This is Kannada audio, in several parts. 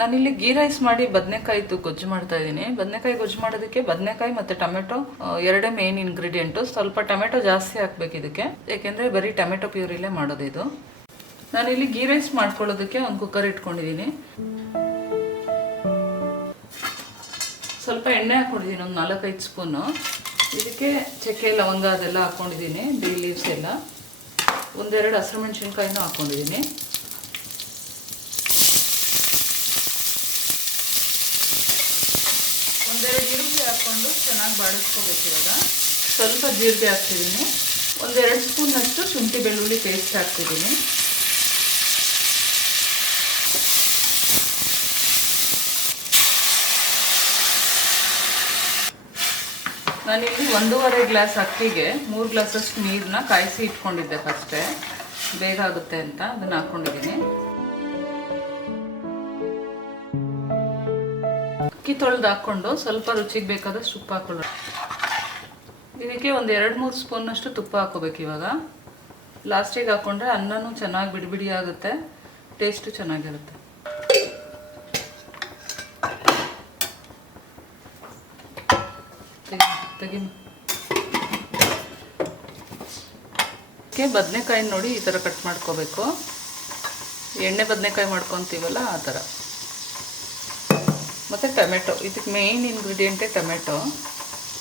ನಾನಿಲ್ಲಿ ಗೀ ರೈಸ್ ಮಾಡಿ ಬದನೆಕಾಯಿ ಗೊಜ್ಜು ಮಾಡ್ತಾ ಇದ್ದೀನಿ. ಬದನೆಕಾಯಿ ಗೊಜ್ಜು ಮಾಡೋದಕ್ಕೆ ಬದನೆಕಾಯಿ ಮತ್ತು ಟೊಮೆಟೊ ಎರಡೇ ಮೇನ್ ಇಂಗ್ರೀಡಿಯೆಂಟು ಸ್ವಲ್ಪ ಟೊಮೆಟೊ ಜಾಸ್ತಿ ಹಾಕ್ಬೇಕು ಇದಕ್ಕೆ. ಯಾಕೆಂದರೆ ಬರೀ ಟೊಮೆಟೊ ಪ್ಯೂರಿಲೇ ಮಾಡೋದು ಇದು. ನಾನಿಲ್ಲಿ ಗೀ ರೈಸ್ ಮಾಡ್ಕೊಳ್ಳೋದಕ್ಕೆ ಒಂದು ಕುಕ್ಕರ್ ಇಟ್ಕೊಂಡಿದ್ದೀನಿ. ಸ್ವಲ್ಪ ಎಣ್ಣೆ ಹಾಕೊಂಡಿದ್ದೀನಿ ಒಂದು ನಾಲ್ಕೈದು ಸ್ಪೂನು ಇದಕ್ಕೆ ಚಕ್ಕೆ, ಲವಂಗ ಅದೆಲ್ಲ ಹಾಕೊಂಡಿದ್ದೀನಿ ಬೀ ಲೀವ್ಸ್ ಎಲ್ಲ. ಒಂದೆರಡು ಹಸಿರು ಮೆಣಸಿನ್ಕಾಯಿನೂ ಹಾಕ್ಕೊಂಡಿದ್ದೀನಿ. ಒಂದೆರಡು ಜೀರಿಗೆ ಹಾಕ್ಕೊಂಡು ಚೆನ್ನಾಗಿ ಬಾಡಿಸ್ಕೋಬೇಕು ಇವಾಗ. ಸ್ವಲ್ಪ ಜೀರಿಗೆ ಹಾಕ್ತಿದ್ದೀನಿ. ಒಂದೆರಡು ಸ್ಪೂನಷ್ಟು ಶುಂಠಿ ಬೆಳ್ಳುಳ್ಳಿ ಪೇಸ್ಟ್ ಹಾಕ್ತಿದ್ದೀನಿ. ನಾನಿಲ್ಲಿ ಒಂದೂವರೆ ಗ್ಲಾಸ್ ಅಕ್ಕಿಗೆ ಮೂರು ಗ್ಲಾಸಷ್ಟು ನೀರನ್ನ ಕಾಯಿಸಿ ಇಟ್ಕೊಂಡಿದ್ದೆ ಫಸ್ಟೇ. ಬೇಗ ಆಗುತ್ತೆ ಅಂತ ಅದನ್ನು ಹಾಕ್ಕೊಂಡಿದ್ದೀನಿ. ಅಕ್ಕಿ ತೊಳೆದು ಹಾಕ್ಕೊಂಡು ಸ್ವಲ್ಪ ರುಚಿಗೆ ಬೇಕಾದಷ್ಟು ತುಪ್ಪ ಹಾಕೊಳ್ಳೋಣ. ಇದಕ್ಕೆ ಒಂದು ಎರಡು ಮೂರು ಸ್ಪೂನಷ್ಟು ತುಪ್ಪ ಹಾಕೋಬೇಕು ಇವಾಗ. ಲಾಸ್ಟಿಗೆ ಹಾಕ್ಕೊಂಡ್ರೆ ಅನ್ನನೂ ಚೆನ್ನಾಗಿ ಬಿಡಿ ಬಿಡಿ ಆಗುತ್ತೆ ಟೇಸ್ಟು ಚೆನ್ನಾಗಿರುತ್ತೆ. ತೆಗಿ ಬದನೆಕಾಯಿ ನೋಡಿ ಈ ಥರ ಕಟ್ ಮಾಡ್ಕೋಬೇಕು. ಎಣ್ಣೆ ಬದನೆಕಾಯಿ ಮಾಡ್ಕೊತೀವಲ್ಲ ಆ ಥರ ಮತ್ತು ಟೊಮೆಟೊ, ಇದಕ್ಕೆ ಮೇಯ್ನ್ ಇಂಗ್ರೀಡಿಯೆಂಟೇ ಟೊಮೆಟೊ.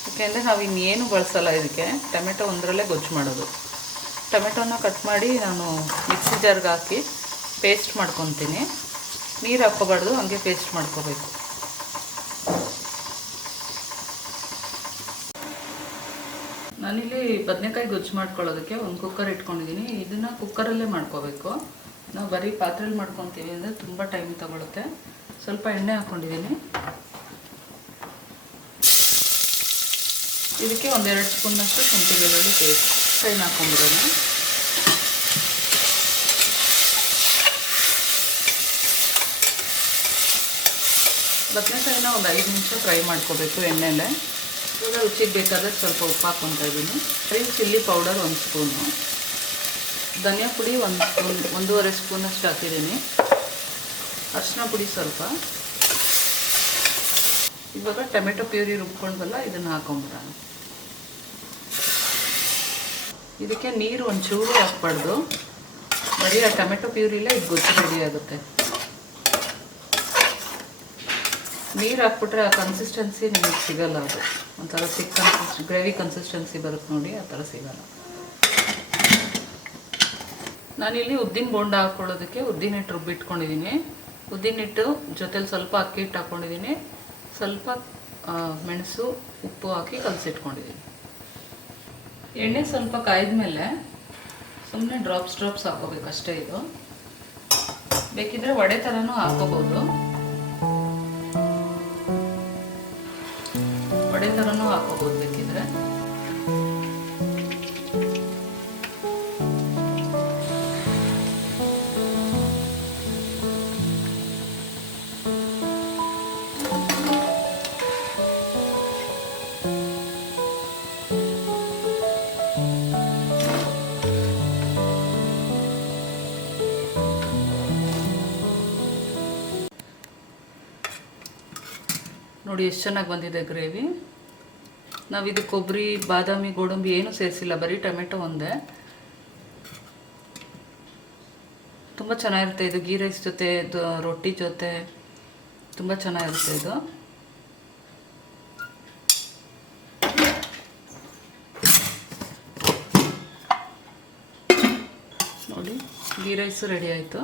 ಯಾಕೆಂದರೆ ನಾವು ಇನ್ನೇನು ಬಳಸಲ್ಲ ಇದಕ್ಕೆ. ಟೊಮೆಟೊ ಒಂದರಲ್ಲೇ ಗೊಜ್ಜು ಮಾಡೋದು. ಟೊಮೆಟೊನ ಕಟ್ ಮಾಡಿ ನಾನು ಮಿಕ್ಸಿ ಜಾರ್ಗೆ ಹಾಕಿ ಪೇಸ್ಟ್ ಮಾಡ್ಕೊತೀನಿ. ನೀರು ಹಾಕ್ಕೋಬಾರ್ದು, ಹಂಗೆ ಪೇಸ್ಟ್ ಮಾಡ್ಕೋಬೇಕು. ನಾನಿಲ್ಲಿ ಬದನೆಕಾಯಿ ಗೊಜ್ಜು ಮಾಡ್ಕೊಳ್ಳೋದಕ್ಕೆ ಒಂದು ಕುಕ್ಕರ್ ಇಟ್ಕೊಂಡಿದ್ದೀನಿ ಇದನ್ನು ಕುಕ್ಕರಲ್ಲೇ ಮಾಡ್ಕೋಬೇಕು. ನಾವು ಬರೀ ಪಾತ್ರೆಯಲ್ಲಿ ಮಾಡ್ಕೊತೀವಿ ಅಂದರೆ ತುಂಬ ಟೈಮ್ ತಗೊಳುತ್ತೆ. ಸ್ವಲ್ಪ ಎಣ್ಣೆ ಹಾಕ್ಕೊಂಡಿದ್ದೀನಿ ಇದಕ್ಕೆ ಒಂದೆರಡು ಸ್ಪೂನಷ್ಟು ಶುಂಠಿ ಬೆಳ್ಳುಳ್ಳಿ ಪೇಸ್ಟ್. ಕೈನ ಹಾಕ್ಕೊಂಬಿಡೋಣ ಬದನೆಕಾಯಿನ ಒಂದು ಐದು ನಿಮಿಷ ಫ್ರೈ ಮಾಡ್ಕೋಬೇಕು ಎಣ್ಣೆಲೆ. ಇವಾಗ ರುಚಿಗೆ ಬೇಕಾದ್ರೆ ಸ್ವಲ್ಪ ಉಪ್ಪು ಹಾಕ್ಕೊತಾ ಇದ್ದೀನಿ. ಚಿಲ್ಲಿ ಪೌಡರ್ ಒಂದು ಸ್ಪೂನು. ಧನಿಯಾ ಪುಡಿ ಒಂದು ಸ್ಪೂನ್, ಒಂದೂವರೆ ಸ್ಪೂನಷ್ಟು ಹಾಕಿದ್ದೀನಿ. ಅರಿಶಿನ ಪುಡಿ ಸ್ವಲ್ಪ. ಇವಾಗ ಟೊಮೆಟೊ ಪ್ಯೂರಿ ರುಬ್ಕೊಂಡ್ವಲ್ಲ, ಇದನ್ನು ಹಾಕೊಂಬಿಡೋಣ ಇದಕ್ಕೆ ನೀರು ಒಂಚೂರು ಹಾಕ್ಬಾರ್ದು. ಬರೀ ಆ ಟೊಮೆಟೊ ಪ್ಯೂರಿಲೇ ಇದು ಗೊಜ್ಜು ರೆಡಿ ಆಗುತ್ತೆ. ನೀರು ಹಾಕ್ಬಿಟ್ರೆ ಆ ಕನ್ಸಿಸ್ಟೆನ್ಸಿ ನಿಮಗೆ ಸಿಗಲ್ಲ ಅದು. ಒಂಥರ ಸಿಕ್ ಕನ್ಸಿಸ್ ಗ್ರೇವಿ ಕನ್ಸಿಸ್ಟೆನ್ಸಿ ಬರುತ್ತೆ ನೋಡಿ, ಆ ಥರ ಸಿಗಲ್ಲ. ನಾನಿಲ್ಲಿ ಉದ್ದಿನ ಬೋಂಡ ಹಾಕ್ಕೊಳ್ಳೋದಕ್ಕೆ ಉದ್ದಿನ ಹಿಟ್ಟು ರುಬ್ಬಿಟ್ಕೊಂಡಿದ್ದೀನಿ. ಉದ್ದಿನ ಹಿಟ್ಟು ಜೊತೆಲಿ ಸ್ವಲ್ಪ ಅಕ್ಕಿ ಹಿಟ್ಟು ಹಾಕ್ಕೊಂಡಿದ್ದೀನಿ ಸ್ವಲ್ಪ ಮೆಣಸು, ಉಪ್ಪು ಹಾಕಿ ಕಲಸಿಟ್ಕೊಂಡಿದ್ದೀನಿ. ಎಣ್ಣೆ ಸ್ವಲ್ಪ ಕಾಯ್ದ ಮೇಲೆ ಸುಮ್ಮನೆ ಡ್ರಾಪ್ಸ್ ಡ್ರಾಪ್ಸ್ ಹಾಕೋಬೇಕು ಅಷ್ಟೇ ಇದು. ಬೇಕಿದ್ರೆ ವಡೆ ಥರನೂ ಹಾಕೋಬೋದು ವಡೆ ಥರನೂ ಹಾಕೋಬೋದು ಬೇಕಿದ್ರೆ. ನೋಡಿ, ಎಷ್ಟು ಚೆನ್ನಾಗಿ ಬಂದಿದೆ ಗ್ರೇವಿ. ನಾವು ಇದು ಕೊಬ್ಬರಿ ಬಾದಾಮಿ, ಗೋಡಂಬಿ ಏನೂ ಸೇರಿಸಿಲ್ಲ, ಬರೀ ಟೊಮೆಟೊ ಒಂದೇ. ತುಂಬ ಚೆನ್ನಾಗಿರುತ್ತೆ ಇದು. ಗೀ ರೈಸ್ ಜೊತೆ ರೊಟ್ಟಿ ಜೊತೆ, ತುಂಬ ಚೆನ್ನಾಗಿರುತ್ತೆ ಇದು. ನೋಡಿ, ಗೀ ರೈಸು ರೆಡಿ ಆಯಿತು.